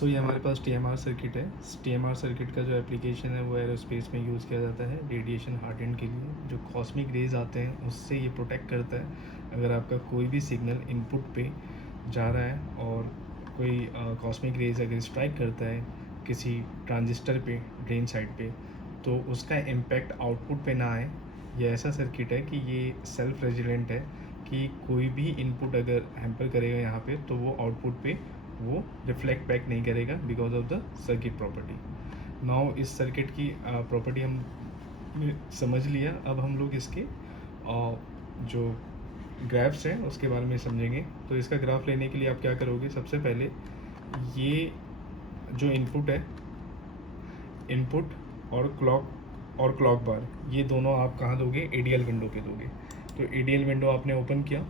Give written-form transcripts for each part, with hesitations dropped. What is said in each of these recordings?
सो ये हमारे पास TMR circuit है। TMR सर्किट का जो एप्लीकेशन है वो एरोस्पेस में यूज़ किया जाता है रेडिएशन हार्डेंड के लिए। जो कॉस्मिक रेज आते हैं उससे ये प्रोटेक्ट करता है। अगर आपका कोई भी सिग्नल इनपुट पे जा रहा है और कोई कॉस्मिक रेज अगर स्ट्राइक करता है किसी ट्रांजिस्टर पे ड्रेन साइड पे, तो उसका इम्पैक्ट आउटपुट पे ना आए। ये ऐसा सर्किट है कि ये सेल्फ रेजिलेंट है कि कोई भी इनपुट अगर हैम्पर करेगा यहाँ पे तो वो आउटपुट पे वो रिफ्लेक्ट बैक नहीं करेगा because of the circuit property. Now इस सर्किट की प्रॉपर्टी हम समझ लिया। अब हम लोग इसके जो ग्राफ्स हैं उसके बारे में समझेंगे। तो इसका ग्राफ लेने के लिए आप क्या करोगे, सबसे पहले ये जो इनपुट है, इनपुट और क्लॉक बार, ये दोनों आप कहाँ दोगे, एडीएल विंडो पे दोगे। तो एडीएल विंडो आपने ओपन किया।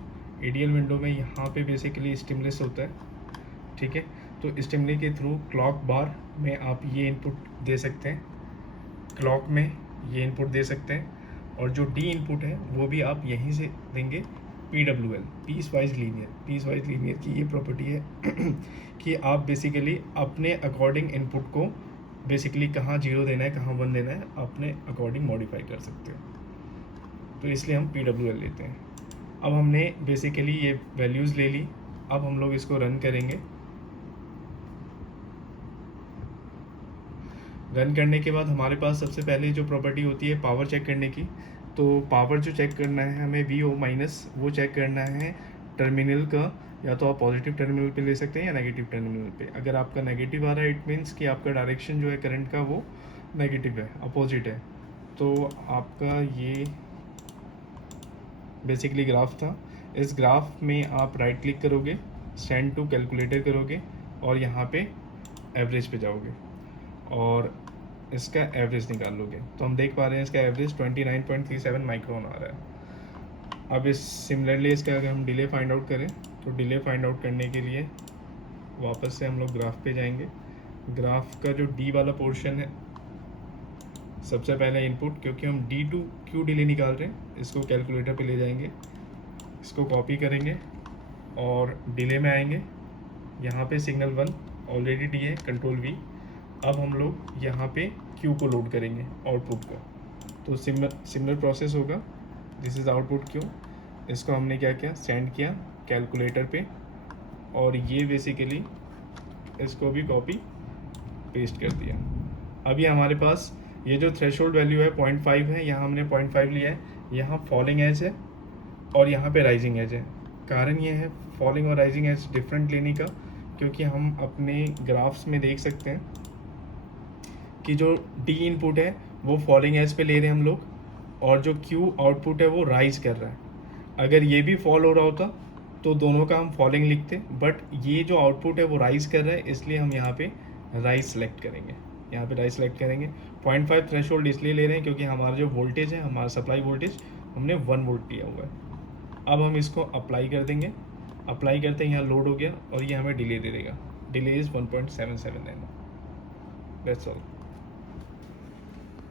एडीएल विंडो में यहाँ पे बेसिकली स्टिमुलस होता है, ठीक है। तो स्टिमुलस के थ्रू क्लॉक बार में आप ये इनपुट दे सकते हैं, क्लॉक में ये इनपुट दे सकते हैं, और जो डी इनपुट है वो भी आप यहीं से देंगे, PWL, पीस वाइज लीनियर की ये प्रॉपर्टी है कि आप बेसिकली अपने अकॉर्डिंग इनपुट को बेसिकली कहाँ 0 देना है कहाँ 1 देना है अपने अकॉर्डिंग मॉडिफाई कर सकते हो। तो इसलिए हम PWL लेते हैं। अब हमने बेसिकली ये वैल्यूज़ ले ली। अब हम लोग इसको रन करेंगे। रन करने के बाद हमारे पास सबसे पहले जो प्रॉपर्टी होती है पावर चेक करने की। तो पावर जो चेक करना है हमें VO माइनस वो चेक करना है टर्मिनल का, या तो आप पॉजिटिव टर्मिनल पे ले सकते हैं या नेगेटिव टर्मिनल पे। अगर आपका नेगेटिव आ रहा है इट मीन्स कि आपका डायरेक्शन जो है करंट का वो नेगेटिव है, अपोजिट है। तो आपका ये बेसिकली ग्राफ था। इस ग्राफ में आप राइट क्लिक करोगे, सेंड टू कैलकुलेटर करोगे और यहाँ पे एवरेज पे जाओगे और इसका एवरेज निकाल लोगे। तो हम देख पा रहे हैं इसका एवरेज 29.37 माइक्रोन आ रहा है। अब इस सिमिलरली इसका अगर हम डिले फाइंड आउट करें तो डिले फाइंड आउट करने के लिए वापस से हम लोग ग्राफ पे जाएंगे। ग्राफ का जो डी वाला पोर्शन है, सबसे पहले इनपुट, क्योंकि हम D2 क्यू डिले निकाल रहे हैं, इसको कैलकुलेटर पे ले जाएंगे, इसको कॉपी करेंगे और डिले में आएंगे। यहाँ पे सिग्नल 1 ऑलरेडी डी है, कंट्रोल V। अब हम लोग यहाँ पे Q को लोड करेंगे, आउटपुट को। तो सिमिलर प्रोसेस होगा। This is output Q। इसको हमने क्या किया, सेंड किया कैलकुलेटर पे, और ये बेसिकली इसको भी कॉपी पेस्ट कर दिया। अभी हमारे पास ये जो थ्रेशोल्ड वैल्यू है 0.5 है, यहाँ हमने 0.5 लिया है। यहाँ फॉलिंग एज है और यहाँ पे राइजिंग एज है। कारण ये है फॉलिंग और राइजिंग एज डिफरेंट लेने का, क्योंकि हम अपने ग्राफ्स में देख सकते हैं कि जो डी इनपुट है वो फॉलिंग एज पे ले रहे हैं हम लोग, और जो क्यू आउटपुट है वो राइज कर रहा है। अगर ये भी फॉल हो रहा होता तो दोनों का हम फॉलिंग लिखते, बट ये जो आउटपुट है वो राइज कर रहा है, इसलिए हम यहाँ पे राइज सेलेक्ट करेंगे। यहाँ पे राइज सेलेक्ट करेंगे। 0.5 थ्रेशोल्ड इसलिए ले रहे हैं क्योंकि हमारा जो वोल्टेज है, हमारा सप्लाई वोल्टेज हमने 1 वोल्ट लिया हुआ है। अब हम इसको अप्लाई कर देंगे। अप्लाई करते हैं, यहाँ लोड हो गया और ये हमें डिले दे देगा। Delay is 1.77 nano। That's all.